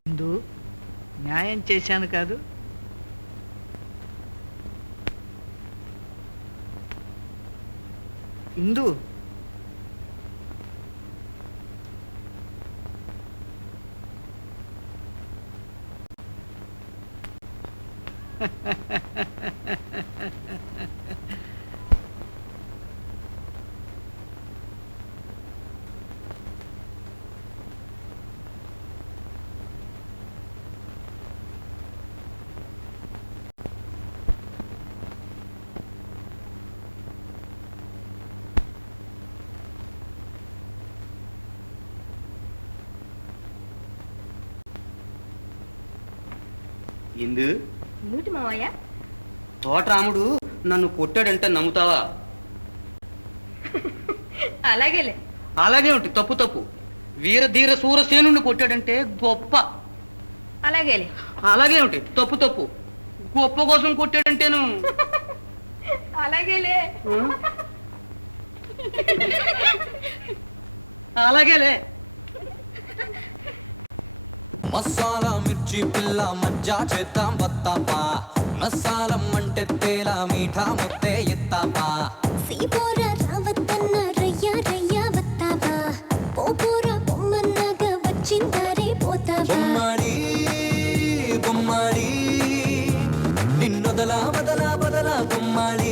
ఇందు న్యాయం చేశాను కాదు. ఇందు ఇందు ఏమిటి మావయ్య? తోటరాముడు నన్ను కొట్టాడంటే నమ్ముతావా? అలాగేలే. అలాగే ఉంటే తప్పు తప్పు. వీరధీర సూరసేనుని కొట్టాడంటే గొప్ప. అలాగేలే. అలాగే ఉంటే తప్పు తప్పు. గొప్ప కోసం కొట్టాడంటేను. అలాగేలే. అలాగేలే. మసాలా మిర్చి పిల్ల మజ్జా చేద్దాం వత్తాపా, మసాలం అంటే తేలా మీఠా ముద్దే ఎత్తాపా, సీపోర రావత్తన్న రయ్యా రయ్యా వత్తావా, పోపోర బొమ్మన్నగా వచ్చిందరే పోతావా. గుమ్మడి గుమ్మడి నిన్నొదలా బదలా బదలా గుమ్మడి